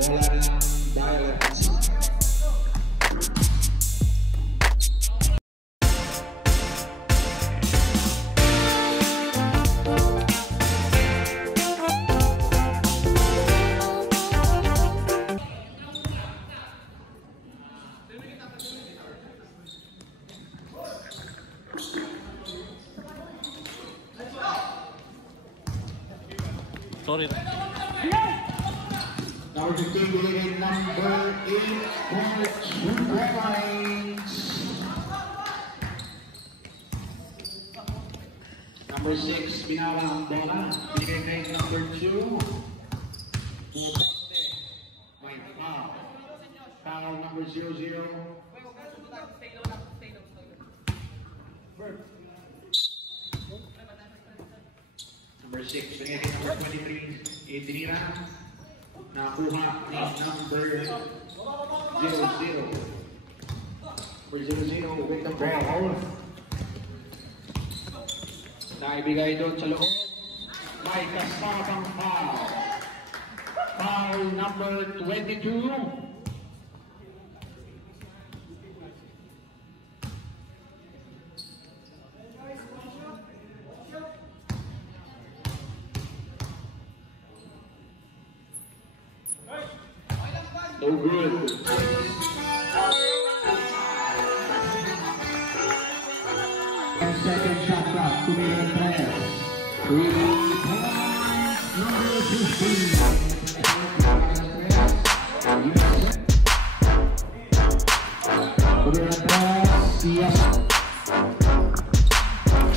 Bola ng Violets. Sorry. Number 15, binigay number 8 for 2 points. Number 6, binawa ang bola. Binigay kay number 2. Puposte. May foul. Foul number 00. Number 6, binigay kay number 23. Idinira. Nakuha ni number 00. Number 00 with the ball. Naibigay doon sa loob. May kasabang foul. Foul number 22. No good. And second shot clock to be in press. 3 points, number 15. To be in press, yes.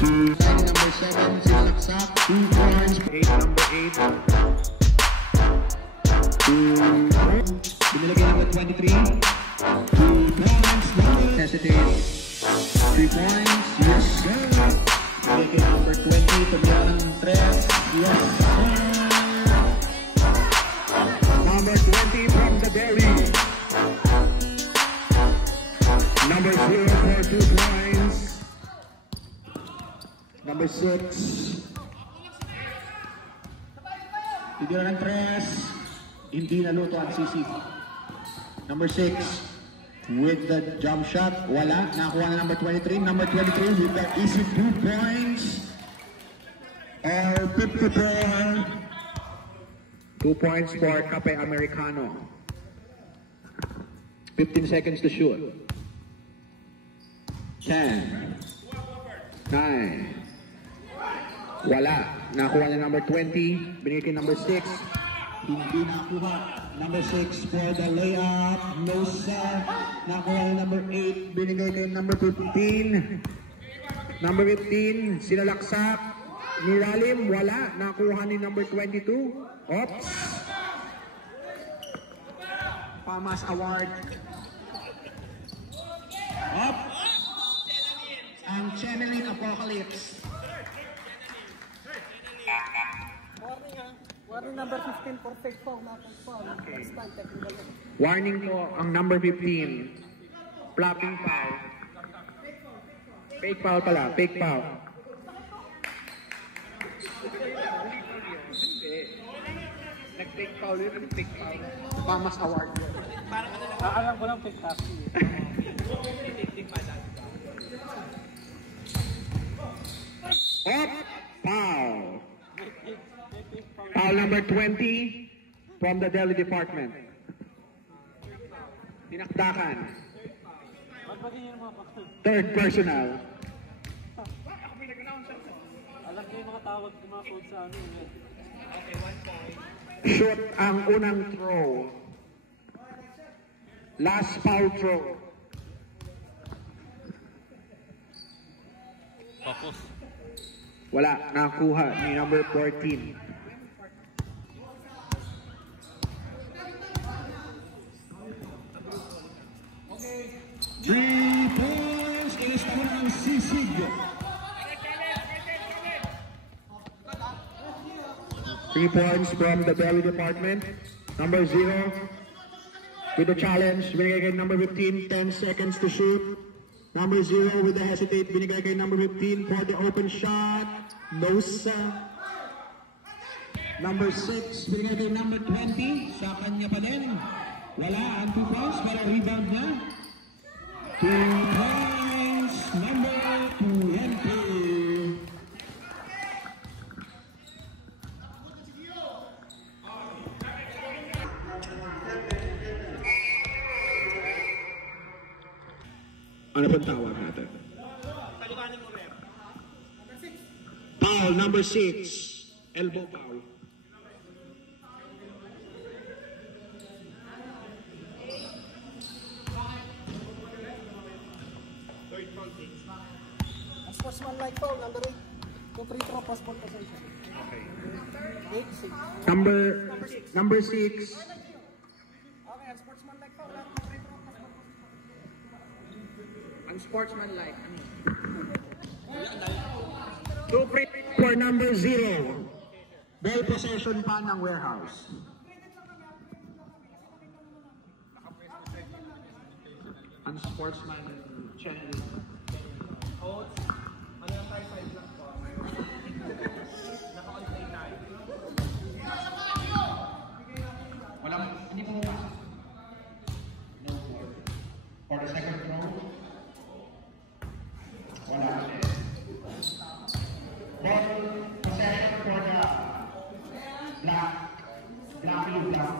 Number 7, Silaksak, 2 points. 8, number 8. 2 points. Binilagay number 23. 2 points. Hesitate. 3 points. Yes, sir. Binilagay number 20. Pagyan ng 3. Yes, sir. Number 20 from the Berry. Number 0 for 2 points. Number 6. Titira ng 3. Hindi naluto ang sisi. Number 6 with the jump shot. Wala. Nakakuha na number 23. Number 23 with the easy 2 points. Or 54. 2 points for Cape Americano. 15 seconds to shoot. 10. 9. Wala. Nakakuha na number 20. Binigay kay number 6. Hindi nakuha. Number 6 for the layup. No sir. Nakuha na number 8. Binigay kay number 15. Number 15. Sinalaksak. Nilalim. Wala. Nakuha ni number 22. Oops. Pamas Award. Up. Ang Channeling Apocalypse. Warning number 15 for fake foul, not foul. Okay. Technical. Warning po ang number 15. Flopping foul. Fake foul pala. Fake foul. Nag-fake foul yun. Nag-fake foul. Pamas Award. Alam ko lang fake foul. Up. Foul. Foul number 20 from the Delhi Department. Tinakdakan. Third personal. Alam ko yung mga tawag ng mga code sa amin. Okay, 1 point. Shoot ang unang throw. Last foul throw. Focus. Wala. Nakuha ni number 14. Three points is from Sisig. 3 points from the Belly Department. Number 0 with the challenge. Binigay kay number 15. 10 seconds to shoot. Number 0 with the hesitate. Binigay kay number 15 for the open shot. No sir. Number 6, binigay kay number 20. Sa kanya pa din. Wala ang 2 points para rebound niya. 2 points, number 20. Ano pang tawag natin? Foul, number 6. Elbow foul. Sportsman-like foul, number 8. Yung free throw, passport possession. Okay. 8, 6. Number 6. Okay, ang sportsman-like foul, lahat ng free throw, passport possession. Ang sportsman-like. 2 free for number 0. Ball possession pa ng Warehouse. Ang sportsman channel. Walang, hindi po ba? No foul. For the second throw, wala. Ball possession for the black blue black.